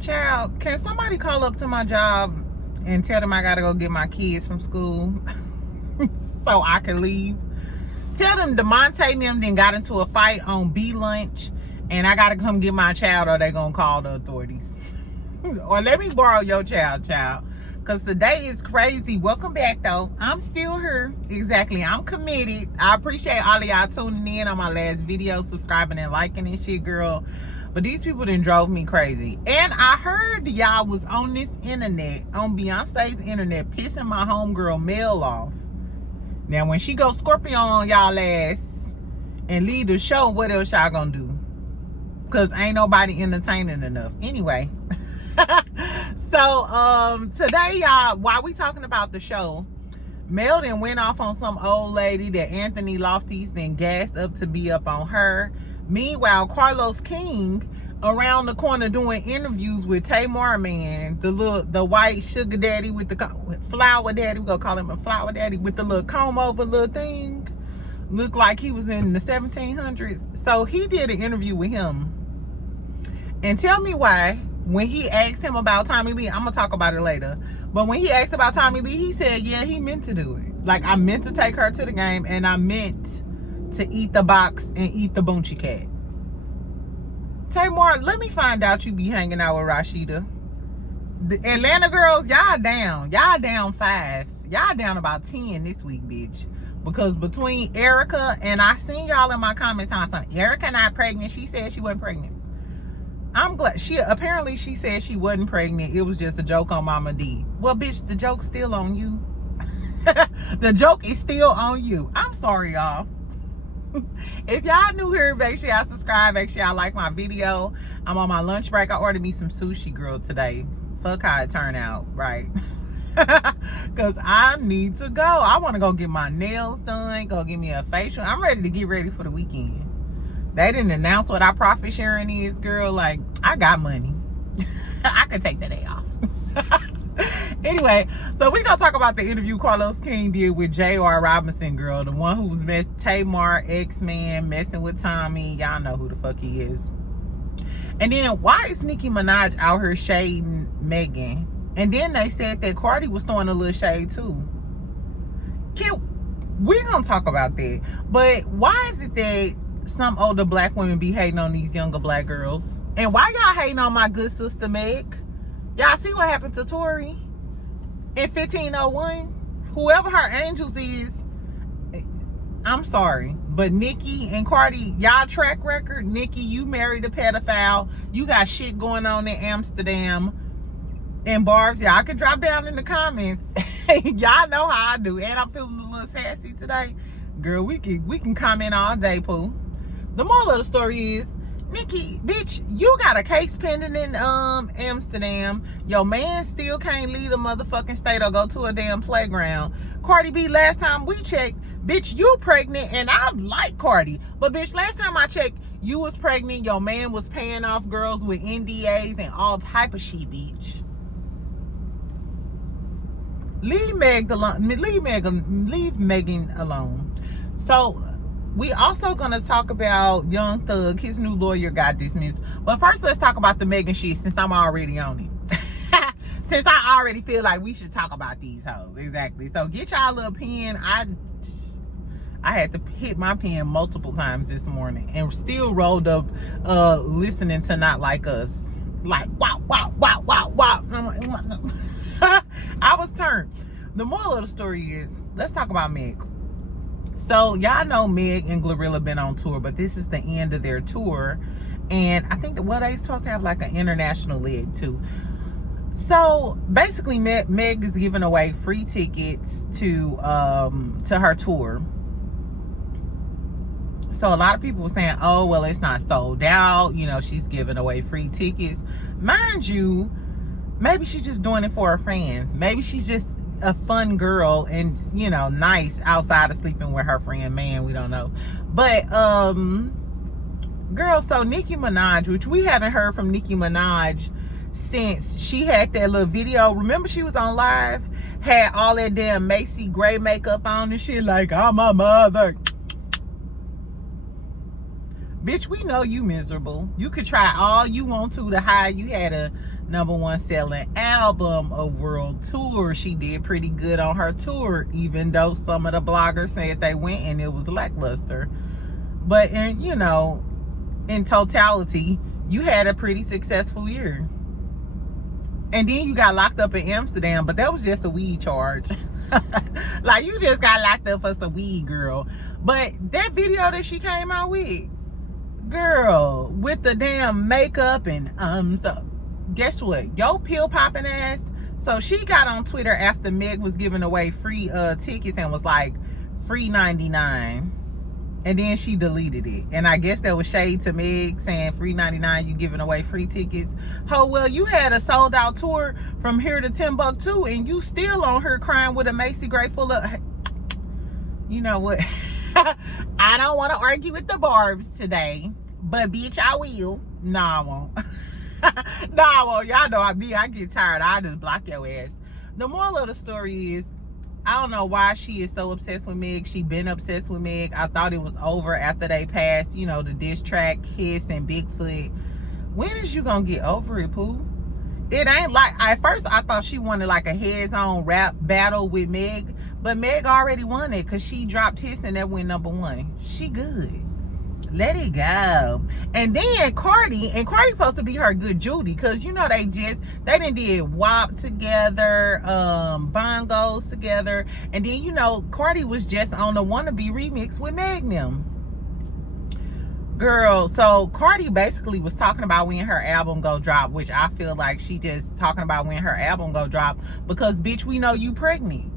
Child, can somebody call up to my job and tell them I gotta go get my kids from school so I can leave? Tell them DeMonte and them then got into a fight on B lunch and I gotta come get my child or they gonna call the authorities. Or let me borrow your child. Because today is crazy. Welcome back though. I'm still here. Exactly. I'm committed. I appreciate all of y'all tuning in on my last video, subscribing and liking and shit, girl. But these people done drove me crazy. And I heard y'all was on this internet, on Beyonce's internet, pissing my homegirl Mel off. Now, when she go Scorpion on y'all ass and leave the show, what else y'all gonna do? Because ain't nobody entertaining enough. Anyway. So, today, y'all, while we talking about the show, Mel then went off on some old lady that Anthony Lofty's then gassed up to be up on her. Meanwhile, Carlos King around the corner doing interviews with Tamar Man, the white sugar daddy with the flower daddy. We're gonna call him a flower daddy with the little comb over little thing. Looked like he was in the 1700s. So he did an interview with him. And tell me why, when he asked him about Tommy Lee, I'm gonna talk about it later. But when he asked about Tommy Lee, he said, yeah, he meant to do it. Like, I meant to take her to the game and I meant to eat the box and eat the Boonchie cat. Tamar, let me find out you be hanging out with Rashida. The Atlanta girls, y'all down. Y'all down 5. Y'all down about 10 this week, bitch. Because between Erica and I seen y'all in my comments on something. Erica not pregnant. She said she wasn't pregnant. I'm glad. Apparently she said she wasn't pregnant. It was just a joke on Mama D. Well, bitch, the joke's still on you. The joke is still on you. I'm sorry, y'all. If y'all new here, make sure y'all subscribe, make sure y'all like my video. I'm on my lunch break. I ordered me some sushi, girl, today. Fuck how it turned out, right? Because I need to go. I want to go get my nails done, go get me a facial. I'm ready to get ready for the weekend. They didn't announce what our profit sharing is, girl. Like, I got money. I could take the day off. Anyway, so we gonna talk about the interview Carlos King did with J.R. Robinson, girl. The one who was Tamar, X-Man, messing with Tommy. Y'all know who the fuck he is. And then, why is Nicki Minaj out here shading Megan? And then they said that Cardi was throwing a little shade too. We're gonna talk about that. But why is it that some older black women be hating on these younger black girls? And why y'all hating on my good sister Meg? Y'all see what happened to Tori in 1501? Whoever her angels is, I'm sorry, but Nicki and Cardi, y'all track record. Nicki, you married a pedophile. You got shit going on in Amsterdam. And Barbs, y'all can drop down in the comments. Y'all know how I do. And I'm feeling a little sassy today. Girl, we can comment all day, Pooh. The moral of the story is, Nicki, bitch, you got a case pending in Amsterdam. Your man still can't leave the motherfucking state or go to a damn playground. Cardi B, last time we checked, bitch, you pregnant, and I like Cardi. But bitch, last time I checked, you was pregnant. Your man was paying off girls with NDAs and all type of shit, bitch. Leave Megan alone. So we also gonna talk about Young Thug. His new lawyer got dismissed. But first, let's talk about the Megan shit, since I'm already on it. Since I already feel like we should talk about these hoes. Exactly. So get y'all a little pen. I had to hit my pen multiple times this morning and still rolled up listening to Not Like Us. Like, wow. I'm like, no. I was turned. The moral of the story is, let's talk about Meg. So y'all know Meg and Glorilla been on tour, but this is the end of their tour. And I think, well, they supposed to have like an international leg too. So basically Meg is giving away free tickets to her tour. So a lot of people were saying, oh, well, it's not sold out. You know, she's giving away free tickets. Mind you, maybe she's just doing it for her fans. Maybe she's just a fun girl and, you know, nice outside of sleeping with her friend. Man, we don't know. But, girl, so Nicki Minaj, which we haven't heard from Nicki Minaj since she had that little video. Remember she was on live? Had all that damn Macy gray makeup on and shit, like, I'm a mother. Bitch, we know you miserable. You could try all you want to hide. You had a #1 selling album, a world tour. She did pretty good on her tour, even though some of the bloggers said they went and it was lackluster. But in totality, you had a pretty successful year. And then you got locked up in Amsterdam, but that was just a weed charge. Like, you just got locked up for some weed, girl. But that video that she came out with, girl, with the damn makeup and so guess what? Yo, pill popping ass. So she got on Twitter after Meg was giving away free tickets and was like, free 99. And then she deleted it. And I guess that was shade to Meg, saying free 99, you giving away free tickets. Oh, well, you had a sold out tour from here to Timbuktu and you still on her crying with a Macy Gray full of... You know what? I don't want to argue with the barbs today, but bitch, I will. No, I won't. No, I won't. Y'all know I get tired. I just block your ass. The moral of the story is, I don't know why she is so obsessed with Meg. She been obsessed with Meg. I thought it was over after they passed, the diss track, Kiss and Bigfoot. When is you gonna get over it, Pooh? It ain't like, at first I thought she wanted like a heads-on rap battle with Meg, but Meg already won it because she dropped Hiss and that went #1. She good. Let it go. And then Cardi supposed to be her good Judy, because they done did WAP together, bongos together, and then Cardi was just on the Wannabe remix with Magnum. Girl, so Cardi basically was talking about when her album go drop, which I feel like she just talking about when her album go drop because, bitch, we know you pregnant.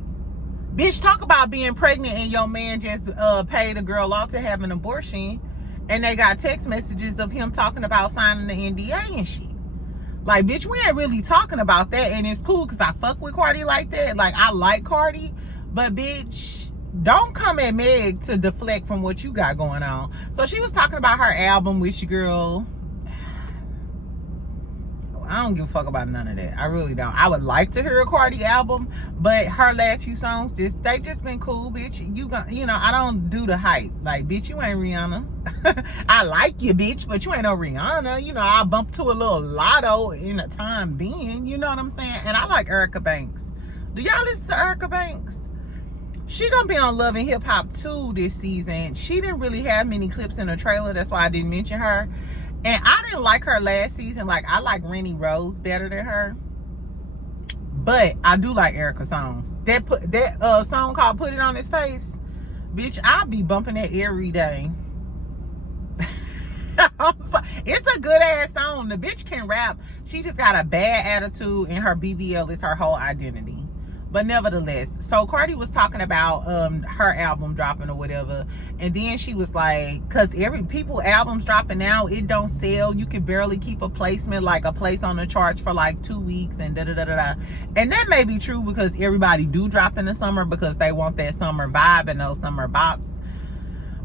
Bitch, talk about being pregnant and your man just paid a girl off to have an abortion. And they got text messages of him talking about signing the NDA and shit. Like, bitch, we ain't really talking about that. And it's cool because I fuck with Cardi like that. Like, I like Cardi. But, bitch, don't come at Meg to deflect from what you got going on. So she was talking about her album, Wish Your Girl. I don't give a fuck about none of that. I really don't. I would like to hear a Cardi album, but her last few songs, they just been cool, bitch. I don't do the hype. Like, bitch, you ain't Rihanna. I like you, bitch, but you ain't no Rihanna. I bump to a little Lotto in a time being. You know what I'm saying? And I like Erica Banks. Do y'all listen to Erica Banks? She gonna be on Love and Hip Hop 2 this season. She didn't really have many clips in the trailer. That's why I didn't mention her. And I didn't like her last season. Like, I like Rennie Rose better than her. But I do like Erica's songs. That song called Put It On His Face. Bitch, I'll be bumping that every day. It's a good ass song. The bitch can rap. She just got a bad attitude, and her BBL is her whole identity. But nevertheless, so Cardi was talking about her album dropping or whatever, and then she was like, because people albums dropping now, it don't sell. You can barely keep a placement, like a place on the charts for like 2 weeks and da-da-da-da-da. And that may be true because everybody do drop in the summer because they want that summer vibe and those summer bops.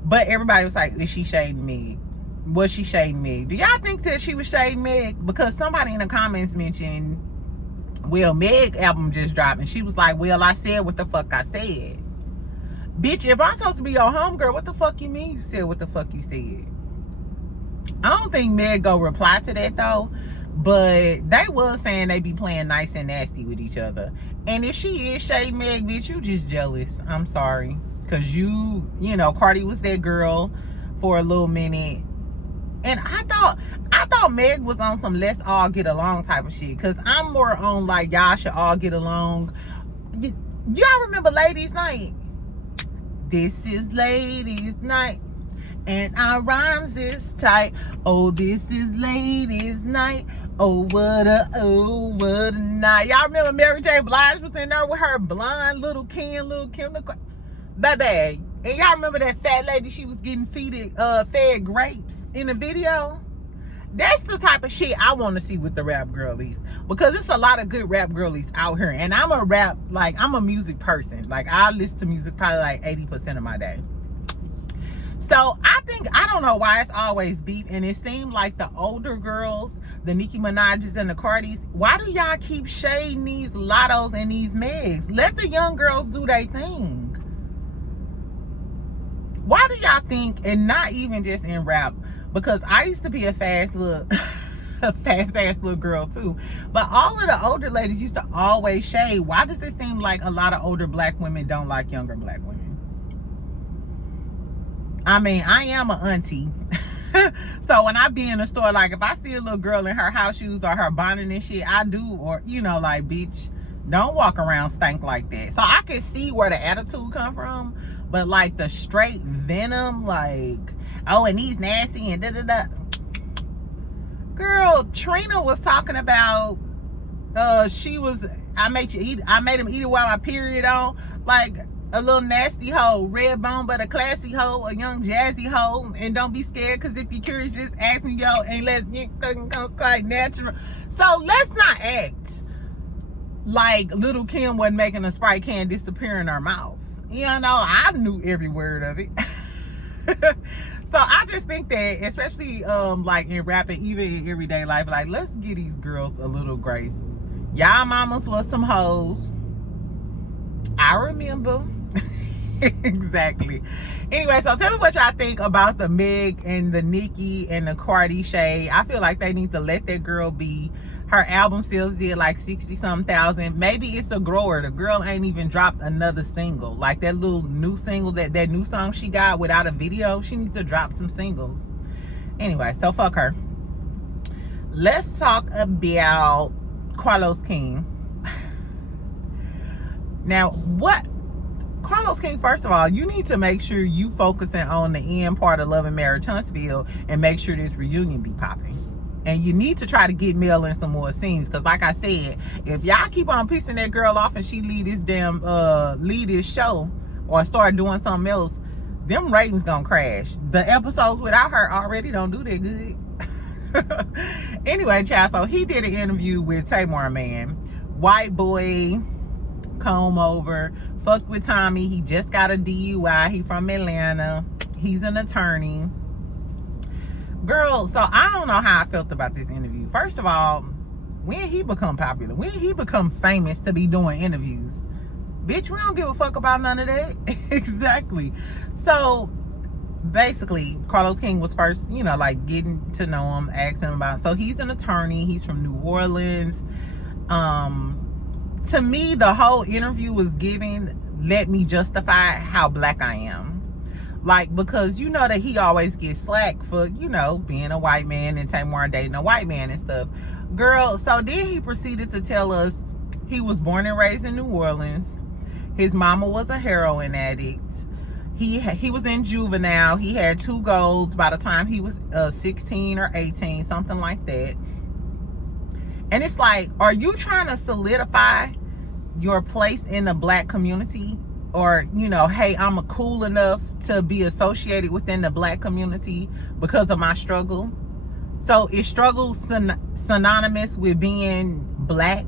But everybody was like, is she shading Meg? Was she shading Meg? Do y'all think that she was shading Meg? Because somebody in the comments mentioned, well, Meg album just dropped, and she was like, well, I said what the fuck I said. Bitch, if I'm supposed to be your homegirl, what the fuck you mean you said what the fuck you said? I don't think Meg go reply to that though, but they was saying they be playing nice and nasty with each other. And if she is shade Meg, bitch, you just jealous. I'm sorry. Cause Cardi was that girl for a little minute. And I thought Meg was on some let's all get along type of shit. Cause I'm more on like y'all should all get along. Y'all remember Ladies Night? This is Ladies Night, and our rhymes is tight. Oh, this is Ladies Night. Oh, what a night. Y'all remember Mary J. Blige was in there with her blonde little Kim. Baby. And y'all remember that fat lady, she was getting fed grapes in the video? That's the type of shit I want to see with the rap girlies. Because it's a lot of good rap girlies out here. And I'm a music person. Like, I listen to music probably like 80% of my day. So, I don't know why it's always beef. And it seemed like the older girls, the Nicki Minaj's and the Cardis, why do y'all keep shading these Lottos and these Megs? Let the young girls do their thing. Why do y'all think, and not even just in rap, because I used to be a fast little a fast ass little girl too. But all of the older ladies used to always shade. Why does it seem like a lot of older black women don't like younger black women? I mean, I am an auntie. So when I be in the store, like if I see a little girl in her house shoes or her bonnet and shit, I do, or you know, like, bitch, don't walk around stank like that. So I can see where the attitude come from, but like the straight venom, like, oh, and he's nasty and da da da. Girl, Trina was talking about I made him eat it while my period on, like a little nasty hoe, red bone, but a classy hoe, a young jazzy hoe, and don't be scared, because if you're curious, just ask me, yo, and let's come quite natural. So let's not act like Little Kim wasn't making a Sprite can disappear in her mouth. You know, I knew every word of it. So I just think that, especially like in rapping, even in everyday life, like, let's give these girls a little grace. Y'all mamas was some hoes. I remember. Exactly. Anyway, so tell me what y'all think about the Meg and the Nicki and the Cardi Shade. I feel like they need to let that girl be. Her album sales did like 60-something thousand. Maybe it's a grower. The girl ain't even dropped another single. Like that little new single, that new song she got without a video. She needs to drop some singles. Anyway, so fuck her. Let's talk about Carlos King. Now, what Carlos King, first of all, you need to make sure you focusing on the end part of Love and Marriage Huntsville and make sure this reunion be popping. And you need to try to get Mel in some more scenes, because like I said, if y'all keep on pissing that girl off and she lead this show or start doing something else, them ratings gonna crash. The episodes without her already don't do that good. Anyway, child, so he did an interview with Tamar, man. White boy, comb over, fucked with Tommy. He just got a DUI. He from Atlanta. He's an attorney. Girl, so I don't know how I felt about this interview. First of all, when he become popular? When he become famous to be doing interviews? Bitch, we don't give a fuck about none of that. Exactly. So basically, Carlos King was first, you know, like getting to know him, asking him about. So he's an attorney. He's from New Orleans. To me, the whole interview was giving, let me justify how black I am. Like, because you know that he always gets slack for, you know, being a white man and Tamar dating a white man and stuff. Girl, so then he proceeded to tell us he was born and raised in New Orleans. His mama was a heroin addict. He was in juvenile. He had 2 golds by the time he was 16 or 18, something like that. And it's like, are you trying to solidify your place in the black community? Or, you know, hey, I'm cool enough to be associated within the black community because of my struggle. So is struggle synonymous with being black?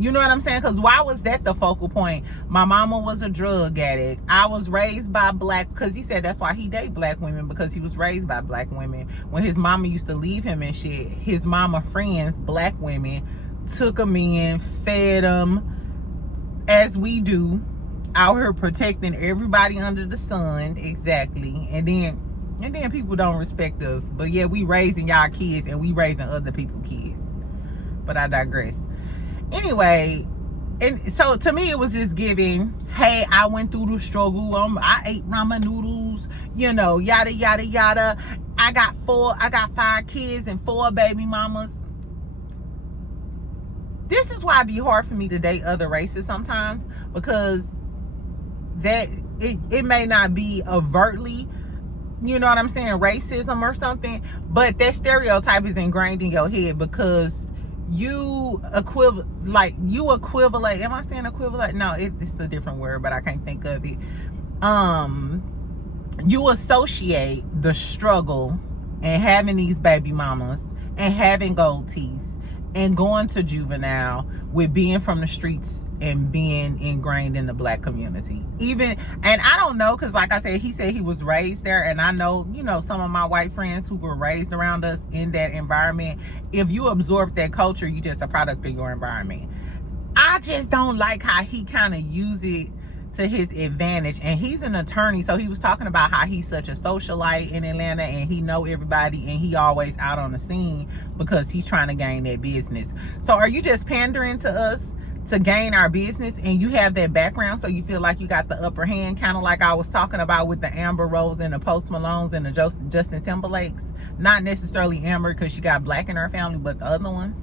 You know what I'm saying? Because why was that the focal point? My mama was a drug addict. I was raised by black, because he said that's why he dated black women, because he was raised by black women. When his mama used to leave him and shit, his mama friends, black women, took him in, fed him, as we do, out here protecting everybody under the sun. Exactly. And then people don't respect us, but yeah, we raising y'all kids and we raising other people's kids. But I digress. Anyway, and so to me it was just giving, hey, I went through the struggle, I ate ramen noodles, you know, yada yada yada. I got 5 kids and 4 baby mamas. This is why it be hard for me to date other races sometimes, because that it may not be overtly, you know what I'm saying, racism or something, but that stereotype is ingrained in your head because you equivalent, am I saying equivalent? No, it's a different word, but I can't think of it. You associate the struggle and having these baby mamas and having gold teeth and going to juvenile with being from the streets and being ingrained in the black community. Even, and I don't know, because like I said, he said he was raised there, and I know, you know, some of my white friends who were raised around us in that environment. If you absorb that culture, you just a product of your environment. I just don't like how he kind of use it to his advantage. And he's an attorney, so he was talking about how he's such a socialite in Atlanta and he know everybody and he always out on the scene because he's trying to gain that business. So are you just pandering to us to gain our business, and you have that background so you feel like you got the upper hand, kind of like I was talking about with the Amber Rose and the Post Malones and the Justin Timberlakes? Not necessarily Amber because she got black in her family, but the other ones,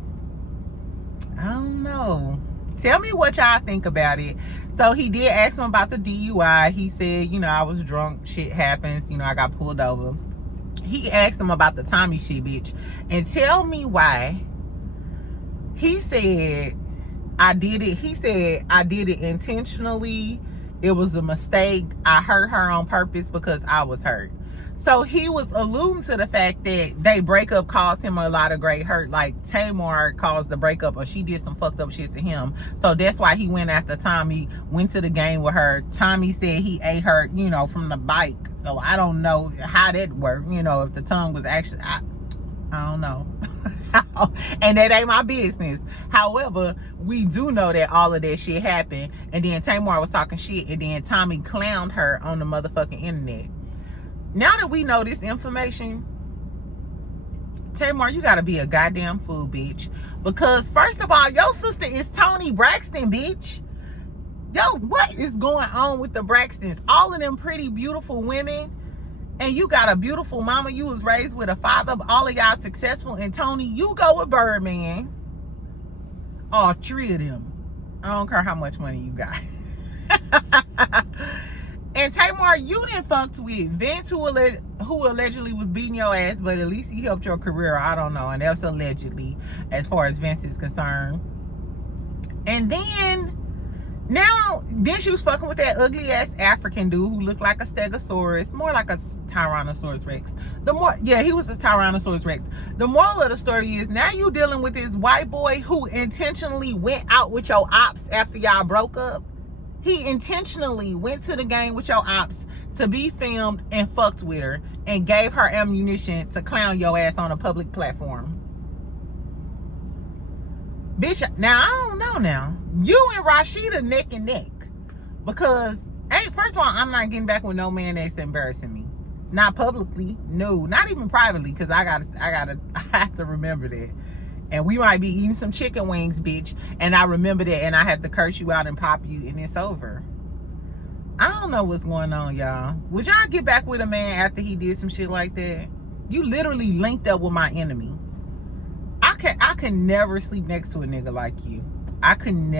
I don't know. Tell me what y'all think about it. So he did ask him about the DUI. He said, you know, I was drunk, shit happens, you know, I got pulled over. He asked him about the Tommy shit, bitch, and tell me why. He said, I did it. He said, I did it intentionally. It was a mistake. I hurt her on purpose because I was hurt. So he was alluding to the fact that they breakup caused him a lot of great hurt. Like Tamar caused the breakup, or she did some fucked up shit to him. So that's why he went after Tommy, went to the game with her. Tommy said he ate her, you know, from the bike. So I don't know how that worked. You know, if the tongue was actually, I don't know. And that ain't my business. However, we do know that all of that shit happened, and then Tamar was talking shit, and then Tommy clowned her on the motherfucking internet. Now that we know this information, Tamar, you gotta be a goddamn fool, bitch. Because first of all, your sister is Tamar Braxton, bitch. Yo, what is going on with the Braxtons? All of them pretty beautiful women, and you got a beautiful mama. You was raised with a father. All of y'all successful. And Tony, you go with Birdman. All three of them. I don't care how much money you got. And Tamar, you done fucked with Vince, who allegedly was beating your ass, but at least he helped your career. I don't know. And that's allegedly, as far as Vince is concerned. And then she was fucking with that ugly ass African dude who looked like a stegosaurus, more like a Tyrannosaurus Rex. He was a Tyrannosaurus Rex. The moral of the story is now you dealing with this white boy who intentionally went out with your ops after y'all broke up. He intentionally went to the game with your ops to be filmed and fucked with her and gave her ammunition to clown your ass on a public platform. Bitch, now I don't know now. You and Rashida neck and neck. Because, first of all, I'm not getting back with no man that's embarrassing me. Not publicly. No, not even privately, because I have to remember that. And we might be eating some chicken wings, bitch, and I remember that, and I have to curse you out and pop you, and it's over. I don't know what's going on, y'all. Would y'all get back with a man after he did some shit like that? You literally linked up with my enemy. I can never sleep next to a nigga like you. I couldn't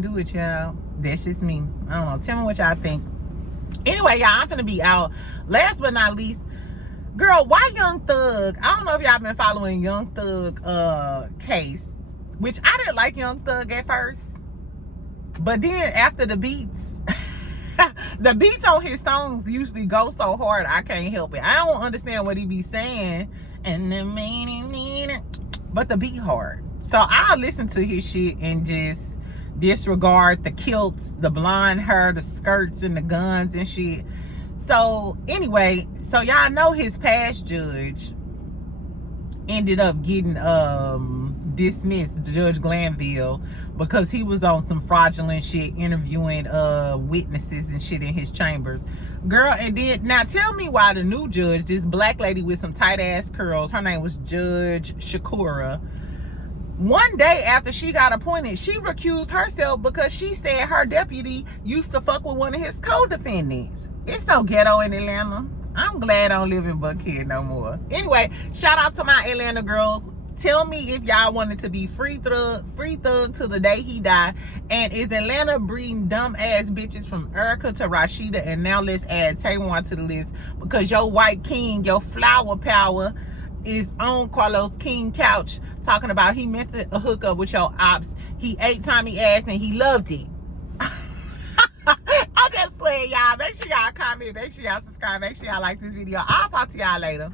do it, y'all. That's just me. I don't know. Tell me what y'all think. Anyway, y'all, I'm finna be out. Last but not least, girl, why Young Thug? I don't know if y'all been following Young Thug case, which I didn't like Young Thug at first. But then after the beats, the beats on his songs usually go so hard, I can't help it. I don't understand what he be saying. And the but the beat hard. So I listen to his shit and just disregard the kilts, the blonde hair, the skirts, and the guns and shit. So anyway, so y'all know his past judge ended up getting dismissed, Judge Glanville, because he was on some fraudulent shit, interviewing witnesses and shit in his chambers. Girl, and then now tell me why the new judge, this black lady with some tight ass curls, her name was Judge Shakura. One day after she got appointed, she recused herself because she said her deputy used to fuck with one of his co-defendants. It's so ghetto in Atlanta. I'm glad I don't live in Buckhead no more. Anyway, shout out to my Atlanta girls. Tell me if y'all wanted to be free thug till the day he died. And is Atlanta breeding dumb ass bitches from Erica to Rashida? And now let's add Tamar to the list, because your white king, your flower power, is on Carlos King couch talking about he meant to hook up with your ops. He ate Tommy ass and he loved it. I'm just saying, y'all. Make sure y'all comment. Make sure y'all subscribe. Make sure y'all like this video. I'll talk to y'all later.